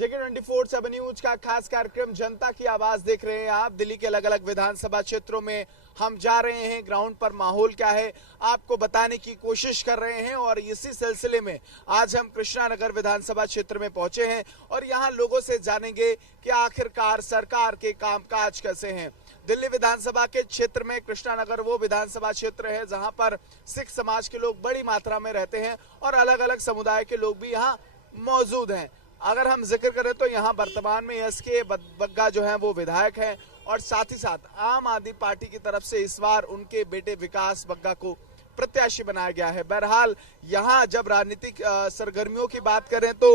जेके 24/7 news का खास कार्यक्रम जनता की आवाज देख रहे हैं आप। दिल्ली के अलग अलग विधानसभा क्षेत्रों में हम जा रहे हैं, ग्राउंड पर माहौल क्या है आपको बताने की कोशिश कर रहे हैं। और इसी सिलसिले में आज हम कृष्णा नगर विधानसभा क्षेत्र में पहुंचे हैं और यहां लोगों से जानेंगे कि आखिरकार सरकार के कामकाज कैसे हैं। दिल्ली विधानसभा के क्षेत्र में कृष्णा नगर वो विधानसभा क्षेत्र है जहां पर सिख समाज के लोग बड़ी मात्रा में रहते हैं और अलग अलग समुदाय के लोग भी यहाँ मौजूद हैं। अगर हम जिक्र करें तो यहाँ वर्तमान में एसके बग्गा जो है वो विधायक हैं और साथ ही साथ आम आदमी पार्टी की तरफ से इस बार उनके बेटे विकास बग्गा को प्रत्याशी बनाया गया है। बहरहाल यहाँ जब राजनीतिक सरगर्मियों की बात करें तो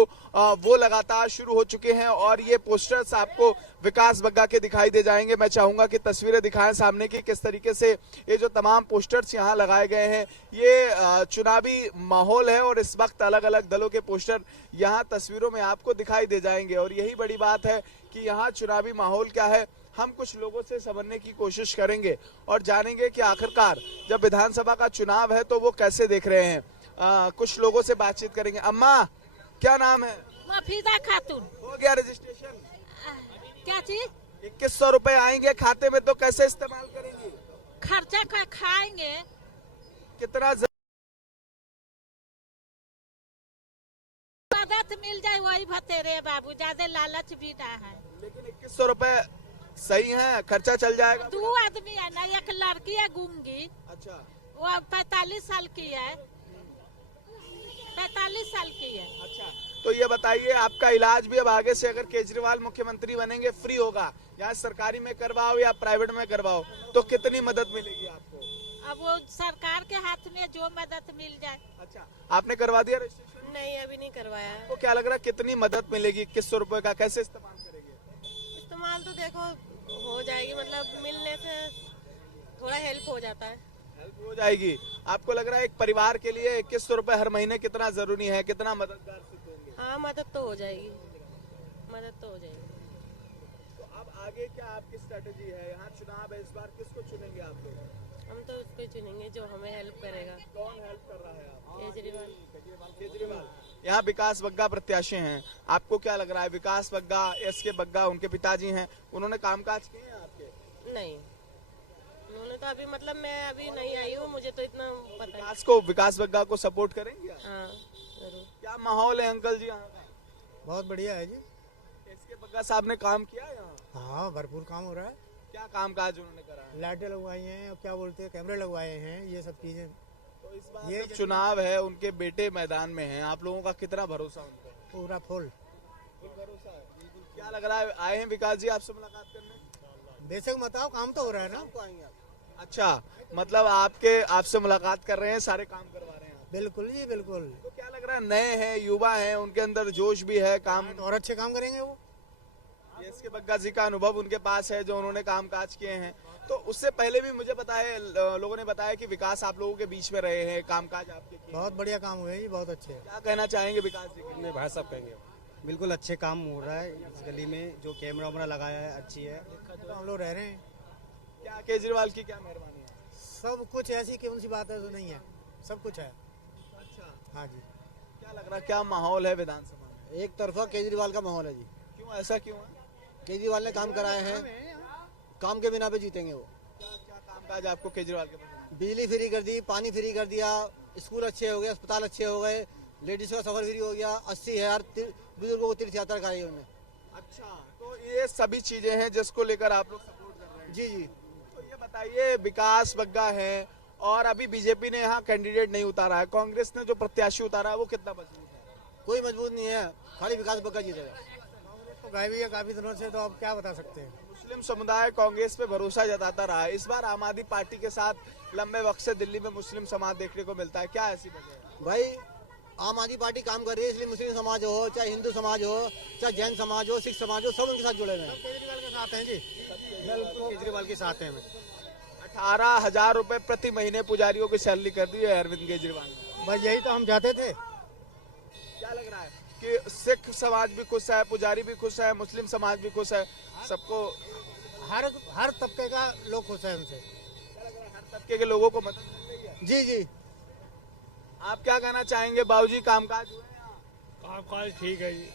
वो लगातार शुरू हो चुके हैं और ये पोस्टर्स आपको विकास बग्गा के दिखाई दे जाएंगे। मैं चाहूंगा कि तस्वीरें दिखाएं सामने की, किस तरीके से ये जो तमाम पोस्टर्स यहाँ लगाए गए हैं ये चुनावी माहौल है और इस वक्त अलग अलग दलों के पोस्टर यहाँ तस्वीरों में आपको दिखाई दे जाएंगे। और यही बड़ी बात है कि यहाँ चुनावी माहौल क्या है, हम कुछ लोगों से समझने की कोशिश करेंगे और जानेंगे कि आखिरकार जब विधानसभा का चुनाव है तो वो कैसे देख रहे हैं। कुछ लोगों से बातचीत करेंगे। अम्मा, क्या नाम है? मफीदा खातून। हो गया रजिस्ट्रेशन? क्या चीज? 2100 रुपए आएंगे खाते में, तो कैसे इस्तेमाल करेंगे? खर्चा खाएंगे। कितना मदद मिल जाए वही भतेरे बाबू, ज्यादा लालच भी ना है। लेकिन 2100 रुपए सही है, खर्चा चल जाएगा। 2 आदमी है ना, एक लड़की है गूंगी। अच्छा। वो 45 साल की है। 45 साल की है। अच्छा, तो ये बताइए आपका इलाज भी अब आगे से अगर केजरीवाल मुख्यमंत्री बनेंगे फ्री होगा, या सरकारी में करवाओ या प्राइवेट में करवाओ, तो कितनी मदद मिलेगी आपको? अब वो सरकार के हाथ में जो मदद मिल जाए। अच्छा, आपने करवा दिया रजिस्ट्रेशन? नहीं, अभी नहीं करवाया है। तो क्या लग रहा है कितनी मदद मिलेगी? 2100 रुपए का कैसे इस्तेमाल करेंगे? इस्तेमाल तो देखो हो जाएगी, मतलब मिलने से थोड़ा हेल्प हो जाता है। हेल्प हो जाएगी। आपको लग रहा है एक परिवार के लिए 2100 रुपए हर महीने कितना जरूरी है, कितना मददगार सिद्ध होंगे? हाँ, मदद तो हो जाएगी, मदद तो हो जाएगी। तो अब आगे क्या आपकी स्ट्रेटेजी है? यहाँ चुनाव है, इस बार किसको चुनेंगे आप लोग? हम तो उसको ही चुनेंगे जो हमें हेल्प करेगा। कौन हेल्प कर रहा है? आप? केजरीवाल। यहाँ विकास बग्गा प्रत्याशी हैं, आपको क्या लग रहा है? विकास बग्गा, एसके बग्गा उनके पिताजी हैं, उन्होंने कामकाज किए हैं आपके? नहीं, उन्होंने तो अभी, मतलब मैं अभी नहीं आई हूँ, मुझे तो इतना पता नहीं। विकास बग्गा को सपोर्ट करेंगे आप? हाँ जरूर। क्या माहौल है अंकल जी यहाँ का? बहुत बढ़िया है जी। एसके बग्गा साहब ने काम किया यहाँ? हाँ, भरपूर काम हो रहा है। क्या कामकाज उन्होंने करा है? लाइटें लगवाई हैं और क्या बोलते हैं कैमरे लगवाए हैं, ये सब चीजें। तो इस बार ये चुनाव है, उनके बेटे मैदान में हैं, आप लोगों का कितना भरोसा उन पर? पूरा फुल भरोसा है। क्या लग रहा है, आए हैं विकास जी आपसे मुलाकात करने? बेशक बताओ, काम तो हो रहा है ना। अच्छा, मतलब आपसे मुलाकात कर रहे हैं, सारे काम करवा रहे हैं आप? बिल्कुल जी बिल्कुल। तो क्या लग रहा है, नए हैं, युवा हैं, उनके अंदर जोश भी है, काम और अच्छे काम करेंगे वो। एसके बग्गा जी का अनुभव उनके पास है जो उन्होंने कामकाज किए हैं। तो उससे पहले भी मुझे पता है, लोगों ने बताया कि विकास आप लोगों के बीच में रहे हैं, कामकाज आपके किए। बहुत बढ़िया काम हुए जी, बहुत अच्छे। क्या कहना चाहेंगे विकास जी? नहीं, भाई साहब कहेंगे बिल्कुल अच्छे काम हो रहा है इस गली में, जो कैमरा वैमरा लगाया है अच्छी है। तो हम लोग रह रहे हैं। क्या केजरीवाल की क्या मेहरबानी है? सब कुछ, ऐसी कौन सी बात है जो नहीं है, सब कुछ है। अच्छा, हाँ जी। क्या लग रहा है, क्या माहौल है विधानसभा में? एक तरफा केजरीवाल का माहौल है जी। क्यों, ऐसा क्यों है? केजरीवाल ने काम कराए हैं, काम के बिना पे जीतेंगे वो। क्या कामकाज आपको केजरीवाल के पसंद है? बिजली फ्री कर दी, पानी फ्री कर दिया, स्कूल अच्छे हो गए, अस्पताल अच्छे हो गए, लेडीज का सफर फ्री हो गया, 80,000 बुजुर्गों को तीर्थ यात्रा कराई उन्होंने। अच्छा, तो ये सभी चीजें हैं जिसको लेकर आप लोग सपोर्ट कर रहे हैं? जी जी। तो ये बताइए, विकास बग्गा है और अभी बीजेपी ने यहाँ कैंडिडेट नहीं उतारा है, कांग्रेस ने जो प्रत्याशी उतारा है वो कितना मजबूत है? कोई मजबूत नहीं है, खाली विकास बग्गा जीतेगा। कांग्रेस तो गायबी है काफी दिनों से, तो अब क्या बता सकते हैं। मुस्लिम समुदाय कांग्रेस पे भरोसा जताता रहा है, इस बार आम आदमी पार्टी के साथ लंबे वक्त से दिल्ली में मुस्लिम समाज देखने को मिलता है, क्या ऐसी वजह है? भाई आम आदमी पार्टी काम कर रही है, इसलिए मुस्लिम समाज हो, चाहे हिंदू समाज हो, चाहे जैन समाज हो, सिख समाज हो, सब उनके साथ जुड़े हुए हैं। केजरीवाल के साथ हैं जी। बिल्कुल केजरीवाल के साथ हैं। 18,000 रुपए प्रति महीने पुजारियों की सैलरी कर दी है अरविंद केजरीवाल ने। बस यही तो हम चाहते थे। क्या लग रहा है कि सिख समाज भी खुश है, पुजारी भी खुश है, मुस्लिम समाज भी खुश है, सबको हर तबके का लोग खुश है उनसे। हर तबके के लोगों को मदद मिल रही है? जी जी। आप क्या कहना चाहेंगे बाबूजी, कामकाज हुए हैं यहाँ? कामकाज ठीक है जी।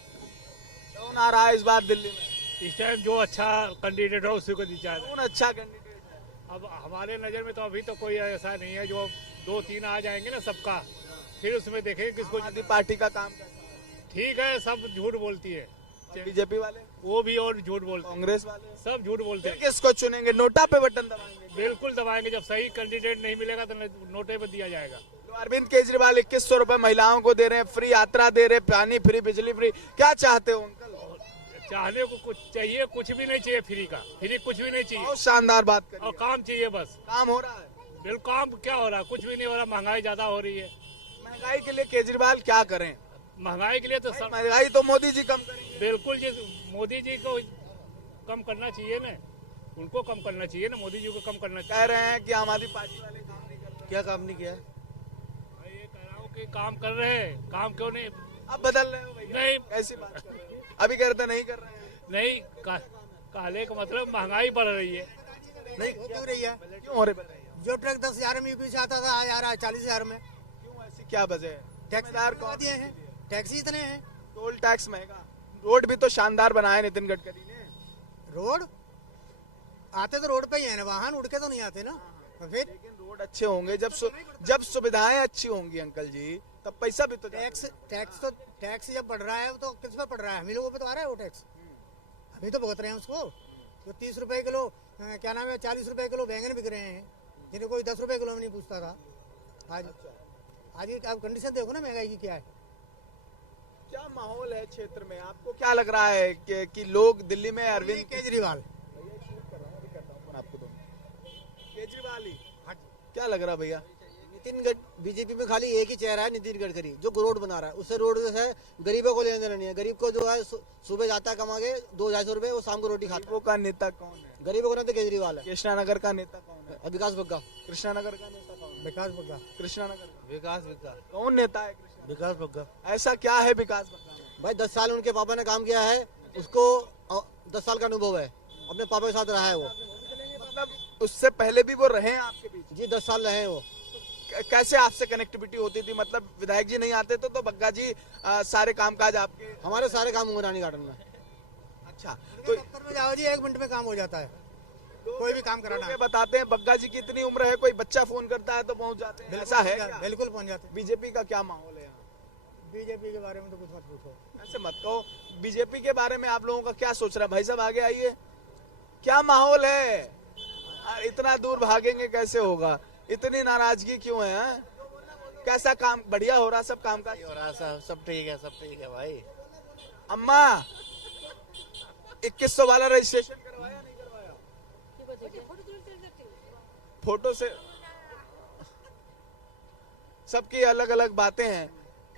तो आ रहा है इस बार दिल्ली में? इस टाइम जो अच्छा कैंडिडेट हो उसी को दी जाए। कौन अच्छा कैंडिडेट है? अब हमारे नज़र में तो अभी तो कोई ऐसा नहीं है, जो 2-3 आ जाएंगे ना सबका, फिर उसमें देखेंगे किसको। आम आदमी पार्टी का काम कैसा है? ठीक है, सब झूठ बोलती है, बीजेपी वाले, वो भी और झूठ बोलते हैं, कांग्रेस वाले, सब झूठ बोलते फिर हैं। किसको चुनेंगे? नोटा पे बटन दबाएंगे? बिल्कुल दबाएंगे, जब सही कैंडिडेट नहीं मिलेगा तो नोटे पर दिया जाएगा। तो अरविंद केजरीवाल 2100 रुपए महिलाओं को दे रहे हैं, फ्री यात्रा दे रहे हैं, पानी फ्री, बिजली फ्री, क्या चाहते हो अंकल? चाहने को कुछ चाहिए, कुछ भी नहीं चाहिए फ्री का, फ्री कुछ भी नहीं चाहिए, बहुत शानदार बात और करिए। काम चाहिए बस। काम हो रहा है? बिल्कुल काम क्या हो रहा, कुछ भी नहीं हो रहा, महंगाई ज्यादा हो रही है। महंगाई के लिए केजरीवाल क्या करें? महंगाई के लिए तो सब महंगाई तो मोदी जी कम करेंगे। बिल्कुल जी, मोदी जी को कम करना चाहिए ना, उनको कम करना चाहिए ना, मोदी जी को कम करना चाहिए। कह रहे हैं कि आम आदमी पार्टी वाले काम नहीं कर रहे। क्या काम नहीं किया है? मैं ये कह रहा हूँ कि काम कर रहे हैं, काम क्यों नहीं? अब बदल रहे हो भैया? नहीं। ऐसी बात कर रहे हो? अभी कहते नहीं कर रहे हैं। नहीं, काले का मतलब महंगाई बढ़ रही है। नहीं हो क्यों रही है? क्यों हो रहे बताइए? जो ट्रक 10,000 में यूपी से आता था आज आ रहा है 40,000 में। क्यों, ऐसी क्या वजह है? टैक्स जिम्मेदार बढ़ा कौन? दिए हैं, टैक्स ही इतने हैं। टोल टैक्स महंगा, रोड भी तो शानदार बनाया नितिन गडकरी ने। रोड आते तो रोड पे ही है ना, वाहन उड़ के तो नहीं आते ना। तो फिर लेकिन रोड अच्छे होंगे जब सुविधाएं अच्छी होंगी अंकल जी, तब पैसा भी तो टैक्स जब बढ़ रहा है तो किस पे पड़ रहा है? हम ही लोगों पे तो आ रहा है वो टैक्स, अभी तो भुगत रहे हैं उसको। तो 30 रुपए किलो क्या नाम है, 40 रुपए किलो बैंगन बिक रहे हैं, जिन्हें कोई 10 रुपए किलो में नहीं पूछता था। आज की आप कंडीशन देखो ना महंगाई की क्या है। क्या माहौल है क्षेत्र में? आपको क्या लग रहा है कि लोग दिल्ली में अरविंद केजरीवाल आपको तो केजरीवाल ही क्या लग रहा भैया? बीजेपी में खाली एक ही चेहरा है, नितिन गडकरी, जो रोड बना रहा है। उससे रोड जो है गरीबों को लेने देना नहीं है। गरीब को जो है सुबह जाता है कमा के 200-250 रुपए, वो शाम को रोटी खाता गरीबों का नेता कौन है? है। गरीबों को ना तो केजरीवाल है। कृष्णानगर का नेता कौन है? विकास बग्गा। कृष्णानगर का नेता कौन है? विकास बग्गा। कृष्णानगर का विकास बग्गा। कौन नेता है? विकास बग्गा। ऐसा क्या है विकास बग्गा में? भाई 10 साल उनके पापा ने काम किया है, उसको 10 साल का अनुभव है, अपने पापा के साथ रहा है वो। मतलब उससे पहले भी वो रहे हैं आपके बीच? जी 10 साल रहे हैं वो। कैसे आपसे कनेक्टिविटी होती थी? मतलब विधायक जी नहीं आते तो बग्गा जी सारे कामकाज आपके? हमारे सारे काम हुए रानी गार्डन में। अच्छा, तो दफ्तर में जाओ जी 1 मिनट में काम हो जाता है, कोई भी काम कराना लोग ये है। बताते हैं बग्गा जी की इतनी उम्र है, कोई बच्चा फोन करता है तो पहुंच जाते हैं, ऐसा है क्या? बिल्कुल पहुंच जाते हैं। बीजेपी का क्या माहौल है यहाँ? बीजेपी के बारे में तो कुछ मत पूछो। ऐसे मत कहो। बीजेपी के बारे में आप लोगों का क्या सोच रहा है? भाई साहब आगे आइए, क्या माहौल है? इतना दूर भागेंगे कैसे होगा? इतनी नाराजगी क्यों है? कैसा काम बढ़िया हो रहा? सब काम का हो रहा है, सब ठीक है, सब ठीक है भाई। अम्मा 2100 वाला रजिस्ट्रेशन करवाया नहीं करवाया? फोटो से सबकी अलग अलग बातें हैं।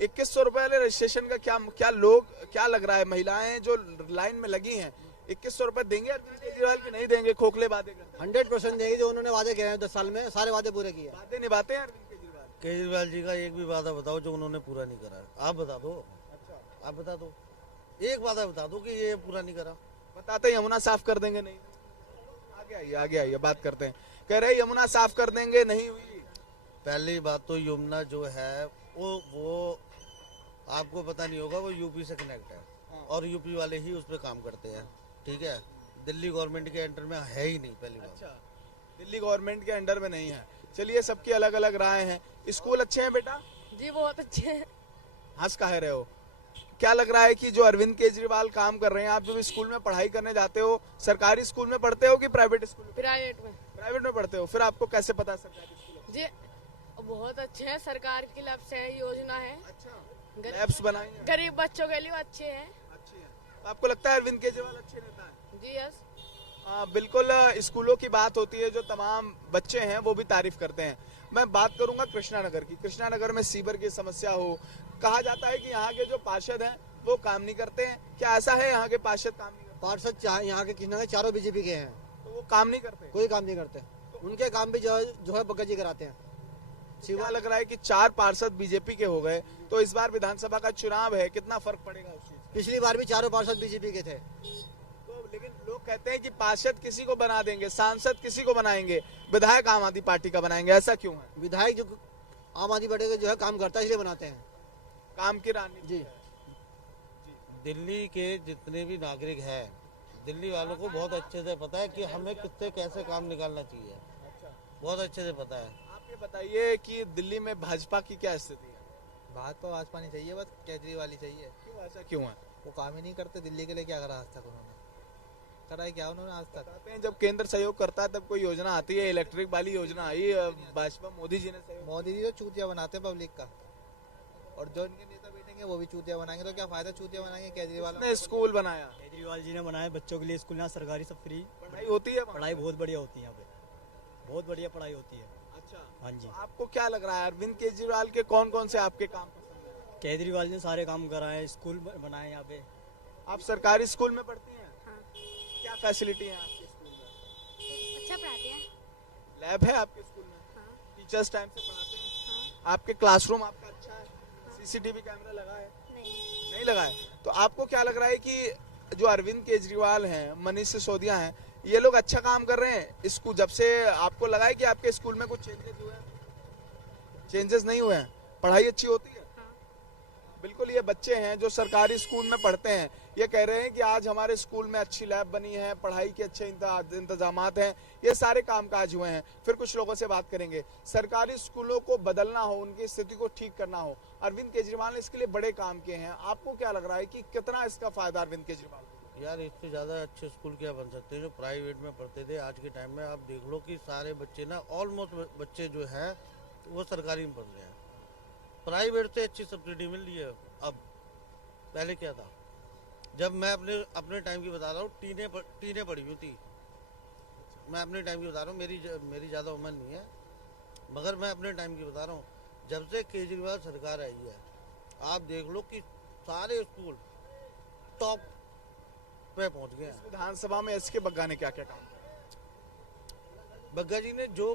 2100 रुपए वाले रजिस्ट्रेशन का क्या लोग क्या लग रहा है? महिलाएं जो लाइन में लगी हैं 2100 रुपए देंगे अरविंद केजरीवाल की नहीं देंगे? खोखले वादे करते 100% देंगे। जो उन्होंने वादे किए हैं 10 साल में, सारे वादे पूरे किए। वादे निभाते हैं अरविंद केजरीवाल? केजरीवाल जी का एक भी वादा बताओ जो उन्होंने पूरा नहीं करा। आप बता दो। अच्छा, आप बता दो, एक वादा बता दो कि ये पूरा नहीं करा। बताते हैं यमुना साफ कर देंगे, नहीं। आगे आइए बात करते हैं। कह रहे यमुना साफ कर देंगे, नहीं हुई। पहली बात तो यमुना जो है वो आपको पता नहीं होगा, वो यूपी से कनेक्ट है और यूपी वाले ही उस पर काम करते हैं। ठीक है, दिल्ली गवर्नमेंट के अंडर में है ही नहीं। पहली बात, अच्छा, दिल्ली गवर्नमेंट के अंडर में नहीं है। चलिए, सबकी अलग अलग राय हैं। स्कूल अच्छे हैं बेटा? जी बहुत अच्छे हैं। हंस काहे रहे हो? क्या लग रहा है कि जो अरविंद केजरीवाल काम कर रहे हैं, आप जब स्कूल में पढ़ाई करने जाते हो, सरकारी स्कूल में पढ़ते हो कि प्राइवेट स्कूल में? प्राइवेट में। प्राइवेट में पढ़ते हो, फिर आपको कैसे पता सरकारी स्कूल? जी बहुत अच्छे हैं, सरकार की तरफ से योजना है। अच्छा, लैब्स बनाई हैं? गरीब बच्चों के लिए अच्छे हैं। अच्छी है। तो आपको लगता है अरविंद केजरीवाल अच्छे नेता है? जी यस। बिल्कुल। स्कूलों की बात होती है, जो तमाम बच्चे हैं वो भी तारीफ करते हैं। मैं बात करूंगा कृष्णानगर की। कृष्णानगर में सीवर की समस्या हो, कहा जाता है कि यहाँ के जो पार्षद हैं वो काम नहीं करते हैं। क्या ऐसा है? यहाँ के पार्षद काम नहीं करते? पार्षद यहाँ के कृष्णा के चारों बीजेपी के हैं, तो वो काम नहीं करते? कोई काम नहीं करते। उनके काम भी जो है बग्गा जी कराते हैं। क्या लग रहा है कि 4 पार्षद बीजेपी के हो गए, तो इस बार विधानसभा का चुनाव है, कितना फर्क पड़ेगा उस चीज? पिछली बार भी चारों पार्षद बीजेपी के थे। तो लेकिन लोग कहते हैं कि पार्षद किसी को बना देंगे, सांसद किसी को बनाएंगे, विधायक आम आदमी पार्टी का बनाएंगे, ऐसा क्यों है? विधायक जो आम आदमी पार्टी का जो है काम करता है, इसलिए बनाते हैं। काम की राजनीति जी। दिल्ली के जितने भी नागरिक हैं, दिल्ली वालों को बहुत अच्छे से पता है कि हमें किससे कैसे काम निकालना चाहिए, बहुत अच्छे से पता है। आप ये बताइए कि दिल्ली में भाजपा की क्या स्थिति है? बात तो भाजपा नहीं चाहिए, बस केजरीवाल ही चाहिए। क्यों, ऐसा क्यों है? वो काम ही नहीं करते। दिल्ली के लिए क्या करा आज तक उन्होंने? करा है क्या उन्होंने आज तक? कहते हैं जब केंद्र सहयोग करता है तब कोई योजना आती है, इलेक्ट्रिक वाली योजना आई, भाजपा मोदी जी ने सहयोग। मोदी जी तो चूतिया बनाते हैं पब्लिक का, और जो इनके नेता बैठेंगे वो भी चूतिया बनाएंगे। तो क्या फायदा चूतिया बनाएंगे? केजरीवाल ने स्कूल बनाया, केजरीवाल जी ने बनाया बच्चों के लिए स्कूल, यहाँ सरकारी सब फ्री पढ़ाई होती है वहाँ? पढ़ाई बहुत बढ़िया होती है यहाँ पे, बहुत बढ़िया पढ़ाई होती है। अच्छा, हाँ जी। तो आपको क्या लग रहा है अरविंद केजरीवाल के कौन कौन से आपके काम पसंद है? केजरीवाल ने सारे काम कराए, स्कूल बनाए यहाँ पे। आप सरकारी स्कूल में पढ़ती हैं? हाँ। क्या फैसिलिटी है आपके स्कूल में? अच्छा पढ़ाते हैं। लैब है आपके स्कूल में? हाँ। टीचर्स टाइम से पढ़ाते हैं? हाँ। आपके क्लासरूम आपका अच्छा है? सीसीटीवी कैमरा लगा है? नहीं लगा है। तो आपको क्या लग रहा है कि जो अरविंद केजरीवाल हैं, मनीष सिसोदिया हैं, ये लोग अच्छा काम कर रहे हैं? स्कूल जब से आपको लगा है कि आपके स्कूल में कुछ चेंजेस हुए हैं? चेंजेस नहीं हुए हैं, पढ़ाई अच्छी होती है? बिल्कुल, ये बच्चे हैं जो सरकारी स्कूल में पढ़ते हैं, ये कह रहे हैं कि आज हमारे स्कूल में अच्छी लैब बनी है, पढ़ाई के अच्छे इंतजामात हैं, ये सारे कामकाज हुए हैं। फिर कुछ लोगों से बात करेंगे। सरकारी स्कूलों को बदलना हो, उनकी स्थिति को ठीक करना हो, अरविंद केजरीवाल ने इसके लिए बड़े काम किए हैं। आपको क्या लग रहा है कि कितना इसका फायदा अरविंद केजरीवाल को? यार इससे ज़्यादा अच्छे स्कूल क्या बन सकते हैं जो प्राइवेट में पढ़ते थे। आज के टाइम में आप देख लो कि सारे बच्चे ना, ऑलमोस्ट बच्चे जो हैं वो सरकारी में पढ़ रहे हैं, प्राइवेट से अच्छी सब्सिडी मिल रही है। अब पहले क्या था, जब मैं अपने टाइम की बता रहा हूँ, टीने पड़ी हुई थी। मैं अपने टाइम की बता रहा हूँ, मेरी ज़्यादा उम्र नहीं है, मगर मैं अपने टाइम की बता रहा हूँ। जब से केजरीवाल सरकार आई है, आप देख लो कि सारे स्कूल टॉप पे पहुंच गए हैं। विधानसभा में एसके बग्गा ने क्या क्या काम किया? बग्गा जी ने जो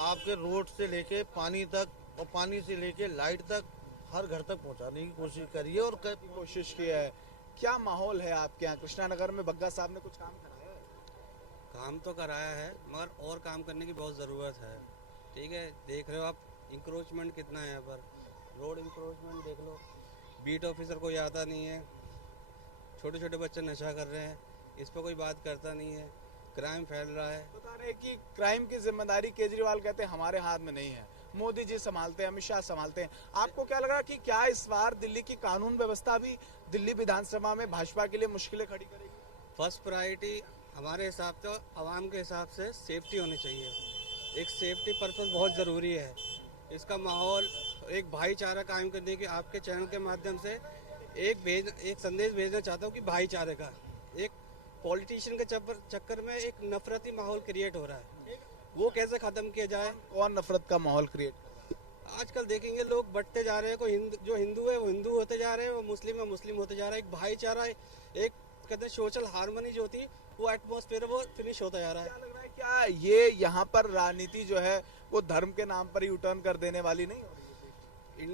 आपके रोड से लेके पानी तक और पानी से लेके लाइट तक हर घर तक पहुंचाने की कोशिश करी है और कोशिश की है। क्या माहौल है आपके यहाँ कृष्णानगर में? बग्गा साहब ने कुछ काम कराया है? काम तो कराया है, मगर और काम करने की बहुत ज़रूरत है। ठीक है, देख रहे हो आप इंक्रोचमेंट कितना है यहाँ पर, रोड इंक्रोचमेंट देख लो, बीट ऑफिसर कोई आता नहीं है, छोटे छोटे बच्चे नशा कर रहे हैं, इस पर कोई बात करता नहीं है, क्राइम फैल रहा है। बता रहे कि क्राइम की जिम्मेदारी केजरीवाल कहते हैं हमारे हाथ में नहीं है, मोदी जी संभालते हैं, अमित शाह संभालते हैं। आपको क्या लग रहा है कि क्या इस बार दिल्ली की कानून व्यवस्था भी दिल्ली विधानसभा में भाजपा के लिए मुश्किलें खड़ी करेगी? फर्स्ट प्रायोरिटी हमारे हिसाब से, आवाम के हिसाब से सेफ्टी होनी चाहिए। एक सेफ्टी पर्पस बहुत ज़रूरी है। इसका माहौल, एक भाईचारा कायम करने की आपके चैनल के माध्यम से एक संदेश भेजना चाहता हूँ कि भाईचारे का, एक पॉलिटिशियन के चक्कर में एक नफरती माहौल क्रिएट हो रहा है, वो कैसे ख़त्म किया जाए। कौन नफरत का माहौल क्रिएट? आजकल देखेंगे लोग बढ़ते जा रहे हैं, कोई जो हिंदू है वो हिंदू होते जा रहे हैं, वो मुस्लिम है मुस्लिम होते जा रहा है। एक भाईचारा, एक कहते हैं सोशल हार्मनी जो थी, वो एटमॉस्फेयर वो फिनिश होता जा रहा है। क्या लग रहा है, क्या ये यहाँ पर राजनीति जो है वो धर्म के नाम पर यू टर्न कर देने वाली नहीं हो रही है?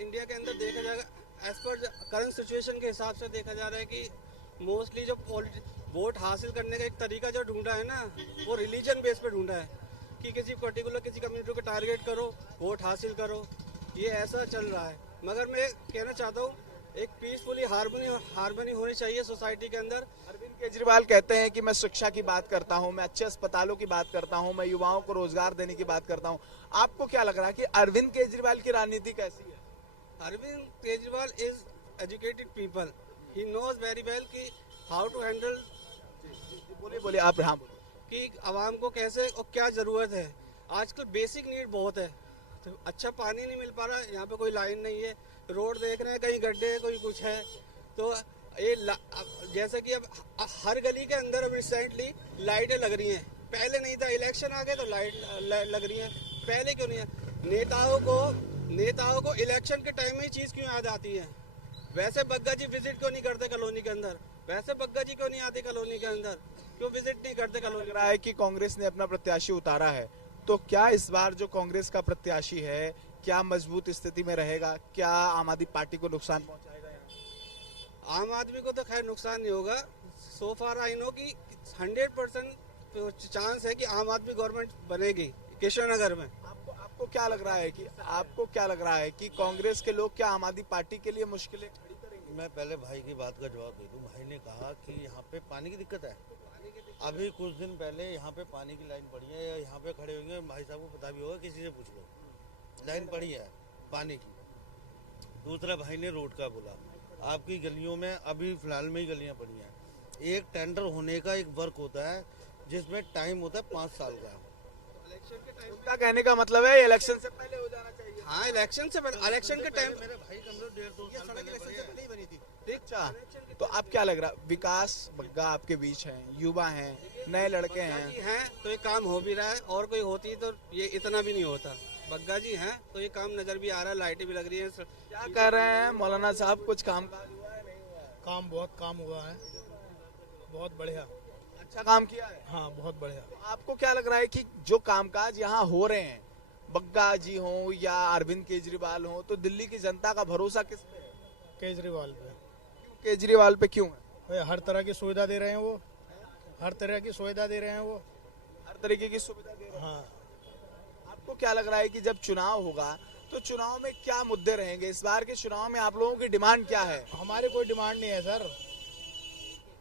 इंडिया के अंदर देखा जाएगा, एज पर करंट सिचुएशन के हिसाब से देखा जा रहा है कि मोस्टली जो वोट हासिल करने का एक तरीका जो ढूंढा है ना, वो रिलीजन बेस पे ढूंढा है कि किसी पर्टिकुलर किसी कम्युनिटी को टारगेट करो, वोट हासिल करो, ये ऐसा चल रहा है। मगर मैं कहना चाहता हूँ एक पीसफुली हार्मनी होनी चाहिए सोसाइटी के अंदर। अरविंद केजरीवाल कहते हैं कि मैं शिक्षा की बात करता हूं, मैं अच्छे अस्पतालों की बात करता हूं, मैं युवाओं को रोजगार देने की बात करता हूं। आपको क्या लग रहा है कि अरविंद केजरीवाल की राजनीति कैसी है? Arvind Kejriwal is educated people, he knows very well कि हाउ टू हैंडल। बोलिए आप। हाँ बोलिए। कि आवाम को कैसे और क्या ज़रूरत है। आजकल बेसिक नीड बहुत है, तो अच्छा पानी नहीं मिल पा रहा है, यहाँ पे कोई लाइन नहीं है, रोड देख रहे हैं कहीं गड्ढे है, कोई कुछ है। तो ये जैसे कि अब हर गली के अंदर अब रिसेंटली लाइटें लग रही हैं, पहले नहीं था, इलेक्शन आ गए तो लाइट लग रही है, पहले क्यों नहीं है। नेताओं को इलेक्शन के टाइम में ही चीज़ क्यों याद आती है। वैसे बग्गा जी विजिट क्यों नहीं करते कॉलोनी के अंदर, वैसे बग्गा जी क्यों नहीं आते कॉलोनी के अंदर, क्यों विजिट नहीं करते कॉलोनी। लग रहा है कि कांग्रेस ने अपना प्रत्याशी उतारा है, तो क्या इस बार जो कांग्रेस का प्रत्याशी है क्या मजबूत स्थिति में रहेगा? क्या आम आदमी पार्टी को नुकसान पहुंचाएगा? यहाँ आम आदमी को तो खैर नुकसान नहीं होगा। सो फार आई नो कि 100% चांस है कि आम आदमी गवर्नमेंट बनेगी कृष्णनगर में। आपको क्या लग रहा है कि कांग्रेस के लोग क्या आम आदमी पार्टी के लिए मुश्किलें खड़ी करेंगे? मैं पहले भाई की बात का जवाब दे दूं। भाई ने कहा कि यहाँ पे पानी की दिक्कत है। अभी कुछ दिन पहले यहाँ पे पानी की लाइन पड़ी है, यहाँ पे खड़े होंगे, भाई साहब को पता भी होगा, किसी से पूछ लो, लाइन पड़ी है पानी की। दूसरा भाई ने रोड का बोला, आपकी गलियों में अभी फिलहाल में ही गलियाँ पड़ी हैं। एक टेंडर होने का एक वर्क होता है जिसमें टाइम होता है 5 साल का। उनका कहने का मतलब है इलेक्शन से पहले हो जाना चाहिए। हाँ, इलेक्शन से इलेक्शन के टाइम मेरे भाई कम से 1.5-2 साल पहले बनी है। अच्छा, तो आप क्या लग रहा, विकास बग्गा आपके बीच हैं, युवा हैं, नए लड़के हैं, हैं तो ये काम हो भी रहा है, और कोई होती तो ये इतना भी नहीं होता। बग्गा जी हैं तो ये काम नजर भी आ रहा है, लाइटें भी लग रही हैं। क्या कह रहे हैं मौलाना साहब, कुछ काम काज हुआ है नहीं हुआ है? काम बहुत काम हुआ है, बहुत बढ़िया। अच्छा काम किया है। हाँ, बहुत बढ़िया। तो आपको क्या लग रहा है कि जो कामकाज यहाँ हो रहे हैं, बग्गा जी हों या अरविंद केजरीवाल हों, तो दिल्ली की जनता का भरोसा किस पे है? केजरीवाल पे। केजरीवाल पे क्यों है? भाई हर तरह की सुविधा दे रहे हैं वो, हर तरह की सुविधा दे रहे हैं वो। हर तरीके की सुविधा दे रहे हैं। हाँ, आपको क्या लग रहा है कि जब चुनाव होगा तो चुनाव में क्या मुद्दे रहेंगे? इस बार के चुनाव में आप लोगों की डिमांड क्या है? हमारी कोई डिमांड नहीं है सर,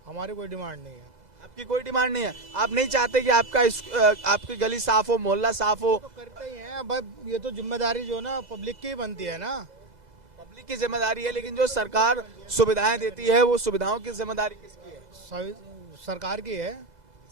हमारी कोई डिमांड नहीं है। आपकी कोई डिमांड नहीं है? आप नहीं चाहते कि आपकी गली साफ हो, मोहल्ला साफ हो? तो करते ही हैं, भाई ये तो जिम्मेदारी जो ना पब्लिक की बनती है ना। पब्लिक की जिम्मेदारी है, लेकिन जो सरकार सुविधाएं देती है वो सुविधाओं की जिम्मेदारी किसकी है? सरकार की है।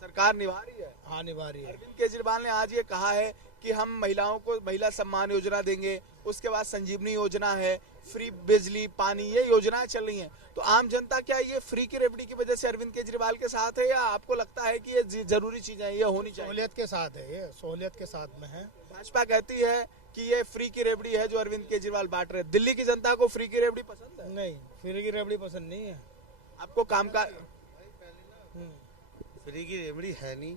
सरकार निभा रही है। हाँ, निभा रही है। अरविंद केजरीवाल ने आज ये कहा है कि हम महिलाओं को महिला सम्मान योजना देंगे, उसके बाद संजीवनी योजना है, फ्री बिजली पानी, ये योजनाएं चल रही हैं। तो आम जनता क्या ये फ्री की रेवड़ी की वजह से अरविंद केजरीवाल के साथ है, या आपको लगता है कि ये जरूरी चीजें ये होनी चाहिए? सहूलियत के साथ है, ये सहूलियत के साथ में है। भाजपा कहती है कि ये फ्री की रेवड़ी है जो अरविंद केजरीवाल बांट रहे हैं। दिल्ली की जनता को फ्री की रेवड़ी पसंद है? नहीं, फ्री की रेवड़ी पसंद नहीं है। आपको काम का फ्री की रेमड़ी है नहीं।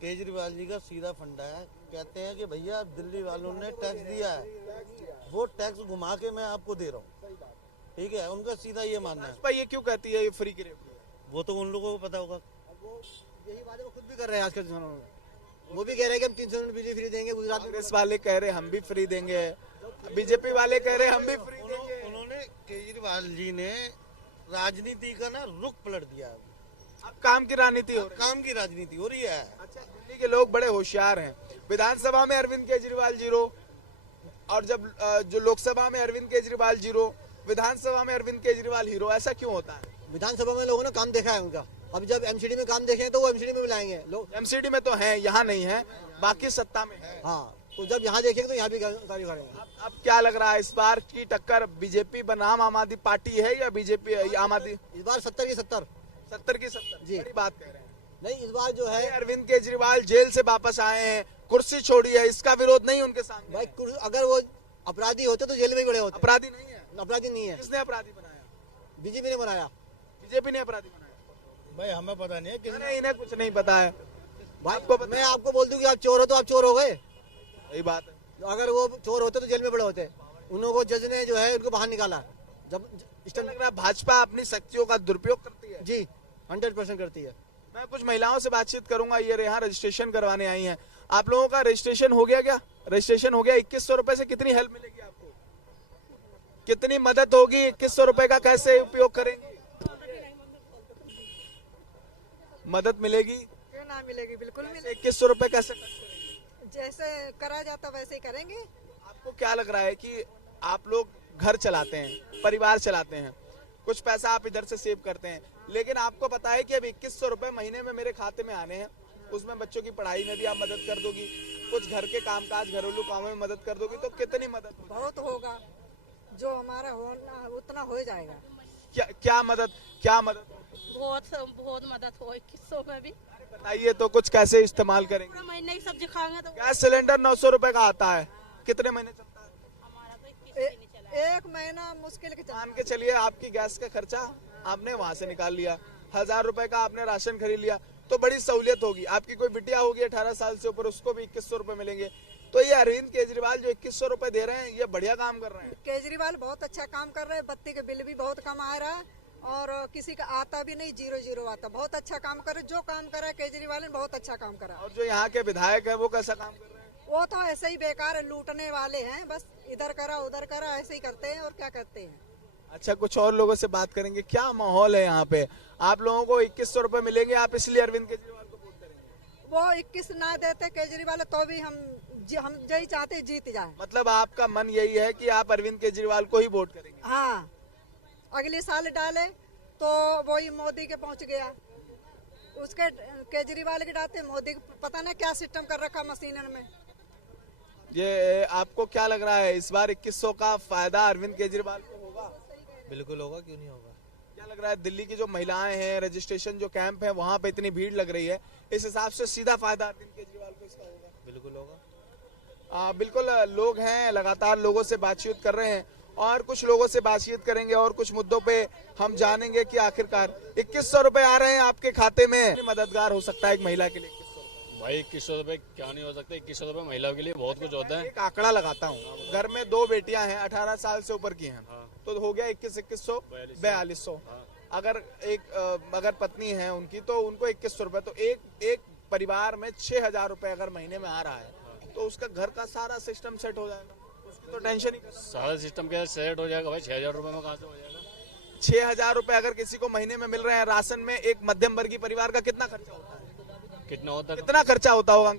केजरीवाल जी का सीधा फंडा है, कहते हैं कि भैया दिल्ली वालों ने टैक्स दिया है, वो टैक्स घुमा के मैं आपको दे रहा हूँ, ठीक है, उनका सीधा ये मानना है। भाजपा ये क्यों कहती है ये फ्री की रेवड़ी है? वो तो उन लोगों को पता होगा। यही बात वो खुद भी कर रहे हैं आजकल जमाने में। वो भी कह रहे हैं कि हम 300 यूनिट बिजली फ्री देंगे गुजरात में। कांग्रेस वाले कह रहे हम भी फ्री देंगे, बीजेपी वाले कह रहे हम भी फ्री देंगे। उन्होंने केजरीवाल जी ने राजनीति का ना रुख पलट दिया है। अब काम की राजनीति हो रही है। काम की राजनीति हो रही है। अच्छा, दिल्ली के लोग बड़े होशियार हैं। विधानसभा में अरविंद केजरीवाल 0, और जब जो लोकसभा में अरविंद केजरीवाल 0, विधानसभा में अरविंद केजरीवाल हीरो, ऐसा क्यों होता है? विधानसभा में लोगों ने काम देखा है उनका। अब जब एमसीडी में काम देखें तो वो एमसीडी में मिलाएंगे लोग। एमसीडी में तो है, यहाँ नहीं है, बाकी सत्ता में है। हाँ, तो जब यहाँ देखेंगे तो यहाँ भी गाड़ी खड़ेंगे। अब क्या लग रहा है इस बार की टक्कर बीजेपी बनाम आम आदमी पार्टी है या बीजेपी आम आदमी? इस बार 70 की 70। 70 की 70 जी। बड़ी बात कह रहे हैं। नहीं, इस बार जो है अरविंद केजरीवाल जेल से वापस आए हैं, कुर्सी छोड़ी है, इसका विरोध नहीं उनके सामने? भाई अगर वो अपराधी होते तो जेल में बड़े होते। अपराधी नहीं है। अपराधी नहीं है। किसने अपराधी बनाया? बीजेपी ने बनाया। बीजेपी ने अपराधी बनाया? भाई हमें पता नहीं है किसने, इन्हें कुछ नहीं पता है। भाई मैं आपको बोल दूं कि आप चोर हो तो आप चोर हो गए। सही बात है। अगर वो चोर होते तो जेल में बड़े होते। उन लोगों को जज ने जो है उनको बाहर निकाला। जब इसका लग रहा है भाजपा अपनी शक्तियों का दुरुपयोग करती है। जी 100% करती है। मैं कुछ महिलाओं से बातचीत करूंगा, ये यहाँ रजिस्ट्रेशन करवाने आई हैं। आप लोगों का रजिस्ट्रेशन हो गया क्या? रजिस्ट्रेशन हो गया। 2100 रुपए से कितनी हेल्प मिलेगी आपको? कितनी मदद होगी? 2100 रुपए का कैसे उपयोग करेंगे? मदद मिलेगी? क्यों ना मिलेगी, बिल्कुल मिलेगी। 2100 रुपए कैसे? जैसे करा जाता वैसे ही करेंगे। आपको क्या लग रहा है कि आप लोग घर चलाते हैं, परिवार चलाते हैं, कुछ पैसा आप इधर से सेव करते हैं, लेकिन आपको पता है कि अब 2100 रुपए महीने में मेरे खाते में आने हैं, उसमें बच्चों की पढ़ाई में भी आप मदद कर दोगी, कुछ घर के कामकाज घरेलू कामों में मदद कर दोगी, तो कितनी मदद होगी? बहुत होगा, जो हमारा होना उतना हो जाएगा। क्या मदद? बहुत मदद हो 2100 में भी। बताइए तो कुछ कैसे इस्तेमाल करेंगे? पूरा महीने की सब्जी खाएंगे तो गैस सिलेंडर 900 रुपए का आता है, कितने महीने चलता है? हमारा तो 21 दिन ही चला। एक महीना मुश्किल के मान के चलिए आपकी गैस का खर्चा आपने वहां से निकाल लिया, 1000 रुपए का आपने राशन खरीद लिया, तो बड़ी सहूलियत होगी। आपकी कोई बिटिया होगी 18 साल से ऊपर, उसको भी 2100 रुपए मिलेंगे। तो ये अरविंद केजरीवाल जो 2100 रुपए दे रहे हैं, ये बढ़िया काम कर रहे हैं। केजरीवाल बहुत अच्छा काम कर रहे हैं। बत्ती के बिल भी बहुत कम आ रहा है और किसी का आता भी नहीं, 0 आता। बहुत अच्छा काम करे, जो काम करा है केजरीवाल ने बहुत अच्छा काम करा। और जो यहाँ के विधायक है वो कैसा काम कर रहे हैं? वो तो ऐसे ही बेकार है, लूटने वाले हैं, बस इधर करा उधर करा ऐसे ही करते हैं और क्या करते हैं। अच्छा, कुछ और लोगों से बात करेंगे। क्या माहौल है यहाँ पे? आप लोगों को 2100 रुपए मिलेंगे, आप इसलिए अरविंद केजरीवाल को वोट करेंगे? वो 21 ना देते केजरीवाल तो भी हम यही चाहते जीत जाए। मतलब आपका मन यही है कि आप अरविंद केजरीवाल को ही वोट करेंगे? हाँ, अगले साल डाले तो वही मोदी के पहुंच गया, उसके केजरीवाल के डालते मोदी पता नहीं क्या सिस्टम कर रखा मशीनन में। ये आपको क्या लग रहा है, इस बार 2100 का फायदा अरविंद केजरीवाल को होगा? बिल्कुल होगा, क्यों नहीं होगा। क्या लग रहा है, दिल्ली की जो महिलाएं हैं, रजिस्ट्रेशन जो कैंप है वहां पे इतनी भीड़ लग रही है, इस हिसाब से सीधा फायदा अरविंद केजरीवाल को इसका होगा? बिल्कुल होगा। बिल्कुल, लोग हैं, लगातार लोगों से बातचीत कर रहे हैं और कुछ लोगों से बातचीत करेंगे और कुछ मुद्दों पे हम जानेंगे कि आखिरकार 2100 रुपए आ रहे हैं आपके खाते में, मददगार हो सकता है एक महिला के लिए? भाई 2100 रुपए क्या नहीं हो सकता, 2100 रुपए महिलाओं के लिए बहुत कुछ होता है। एक आंकड़ा लगाता हूँ, घर में 2 बेटियां हैं, 18 साल से ऊपर की हैं, तो हो गया 2100 4200। अगर पत्नी है उनकी तो उनको 2100 रुपए, तो एक परिवार में 6000 रुपए अगर महीने में आ रहा है तो उसका घर का सारा सिस्टम सेट हो जाएगा, उसकी तो टेंशन ही। सारा सिस्टम क्या सेट हो जाएगा भाई, 6000 रुपए में कहाँ से हो जाएगा? 6000 रुपए अगर किसी को महीने में मिल रहे हैं राशन में, एक मध्यम वर्गीय परिवार का कितना खर्चा होता है? कितना होता है? कितना खर्चा होता होगा?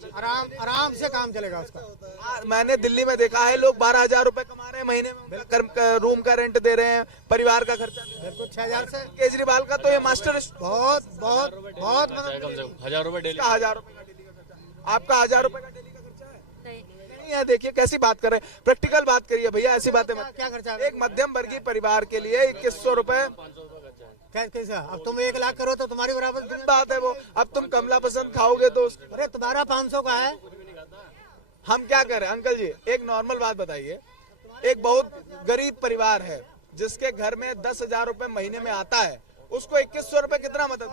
आराम से काम चलेगा उसका। मैंने दिल्ली में देखा है, लोग 12000 रुपए कमा रहे हैं महीने में, रूम का रेंट दे रहे हैं, परिवार का खर्चा। बिल्कुल 6000 से। केजरीवाल का तो ये मास्टर बहुत कम से कम 1000 रुपए डेली। 1000 रुपए का डेली का खर्चा। आपका 1000 रुपए का डेली का खर्चा है? नहीं है। देखिए कैसी बात कर रहे हैं, प्रैक्टिकल बात करिए भैया, ऐसी बातें मत। क्या खर्चा? एक मध्यम वर्गीय परिवार के लिए 2100 रुपए कैसा? अब तुम 1 लाख करो तो तुम्हारी बराबर बात है वो। अब तुम कमला पसंद खाओगे तो अरे तुम्हारा 500 का है। हम क्या करें अंकल जी, एक नॉर्मल बात बताइए। एक बहुत गरीब परिवार है जिसके घर में 10,000 रुपए महीने में आता है, उसको 2100 रुपए कितना मदद?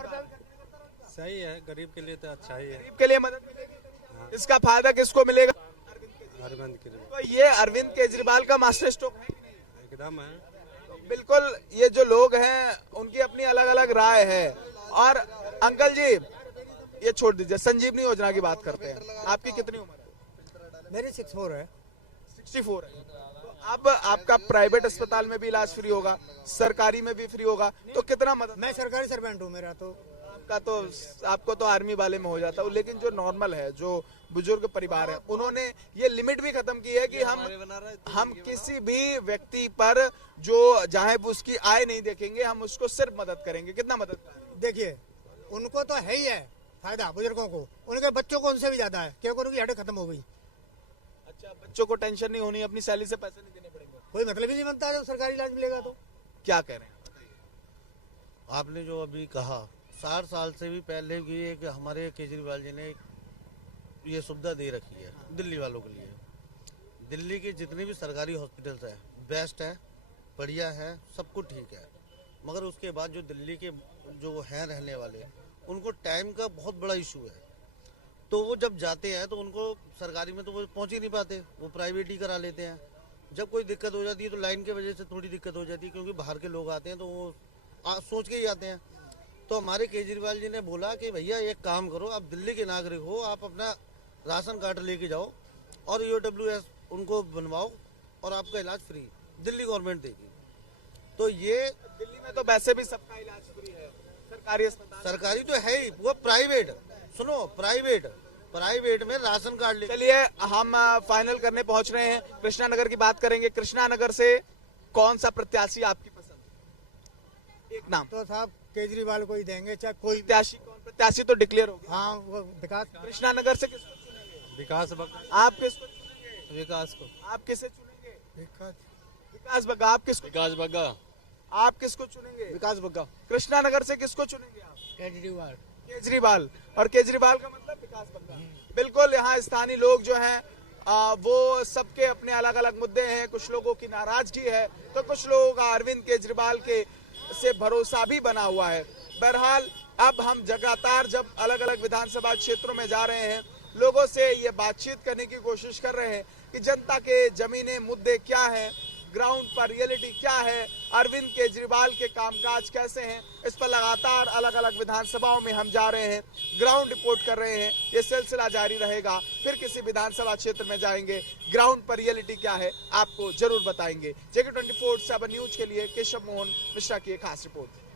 सही है, गरीब के लिए तो अच्छा ही है। गरीब के लिए मदद मिलेगी, इसका फायदा किसको मिलेगा? अरविंद केजरीवाल। तो ये अरविंद केजरीवाल का मास्टर स्ट्रोक है कि नहीं? एकदम है। बिल्कुल, ये जो लोग हैं उनकी अपनी अलग अलग राय है। और अंकल जी ये छोड़ दीजिए, संजीवनी योजना की बात करते हैं। आपकी कितनी उम्र है? मेरी 64 है। 64 है। तो अब आपका प्राइवेट अस्पताल में भी इलाज फ्री होगा, सरकारी में भी फ्री होगा, तो कितना मदद? मैं सरकारी सर्वेंट हूँ, मेरा तो आपको तो आर्मी वाले में हो जाता है, लेकिन जो नॉर्मल है, जो बुजुर्ग परिवार है, उन्होंने ये लिमिट भी खत्म की है कि हम किसी भी व्यक्ति पर जो चाहे उसकी आय नहीं देखेंगे, हम उसको सिर्फ मदद करेंगे। कितना मदद? देखिए उनको तो है ही है फायदा, बुजुर्गों को, उनके बच्चों को उनसे भी ज्यादा है क्योंकि उनकी हड्डी खत्म हो गई। अच्छा, बच्चों को टेंशन नहीं होनी, अपनी सैलरी से पैसे नहीं देने पड़ेंगे, कोई मतलब ही नहीं बनता है, सरकारी इलाज मिलेगा तो। क्या कह रहे हैं आपने जो अभी कहा, 60 साल से भी पहले की एक हमारे केजरीवाल जी ने ये सुविधा दे रखी है दिल्ली वालों के लिए। दिल्ली के जितने भी सरकारी हॉस्पिटल्स हैं बेस्ट है, बढ़िया है, सब कुछ ठीक है, मगर उसके बाद जो दिल्ली के जो हैं रहने वाले, उनको टाइम का बहुत बड़ा इशू है। तो वो जब जाते हैं तो उनको सरकारी में तो वो पहुंच ही नहीं पाते, वो प्राइवेट ही करा लेते हैं। जब कोई दिक्कत हो जाती है तो लाइन की वजह से थोड़ी दिक्कत हो जाती है, क्योंकि बाहर के लोग आते हैं तो वो सोच के ही आते हैं। तो हमारे केजरीवाल जी ने बोला कि भैया एक काम करो, आप दिल्ली के नागरिक हो, आप अपना राशन कार्ड लेके जाओ और EOWS उनको बनवाओ और आपका इलाज फ्री दिल्ली गवर्नमेंट देगी। तो ये दिल्ली में तो वैसे भी सबका इलाज फ्री है, सरकारी अस्पताल। सरकारी तो है ही, वो प्राइवेट, सुनो प्राइवेट में राशन कार्ड ले। चलिए हम फाइनल करने पहुंच रहे हैं, कृष्णा नगर की बात करेंगे। कृष्णा नगर से कौन सा प्रत्याशी आपकी पसंद है? एक नाम तो साहब केजरीवाल को ही देंगे, चाहे कोई प्रत्याशी। कौन प्रत्याशी तो डिक्लेयर हो गया? हाँ, वो विकास। कृष्णा नगर से किसको चुनेंगे? विकास बग्गा। आप किसको चुनेंगे? विकास को। आप किसे चुनेंगे? विकास बग्गा। आप किसको? विकास बग्गा। आप किसको चुनेंगे? विकास बग्गा। कृष्णा नगर से किसको चुनेंगे आप? केजरीवाल। और केजरीवाल का मतलब विकास बग्गा। बिल्कुल, यहाँ स्थानीय लोग जो हैं वो सबके अपने अलग अलग मुद्दे हैं। कुछ लोगों की नाराजगी है तो कुछ लोगों का अरविंद केजरीवाल के से भरोसा भी बना हुआ है। बहरहाल अब हम लगातार जब अलग अलग विधानसभा क्षेत्रों में जा रहे हैं, लोगों से ये बातचीत करने की कोशिश कर रहे हैं कि जनता के जमीनी मुद्दे क्या हैं, ग्राउंड पर रियलिटी क्या है, अरविंद केजरीवाल के कामकाज कैसे हैं, इस पर लगातार अलग अलग विधानसभाओं में हम जा रहे हैं, ग्राउंड रिपोर्ट कर रहे हैं। ये सिलसिला जारी रहेगा, फिर किसी विधानसभा क्षेत्र में जाएंगे, ग्राउंड पर रियलिटी क्या है आपको जरूर बताएंगे। JK 24/7 न्यूज के लिए केशव मोहन मिश्रा की एक खास रिपोर्ट।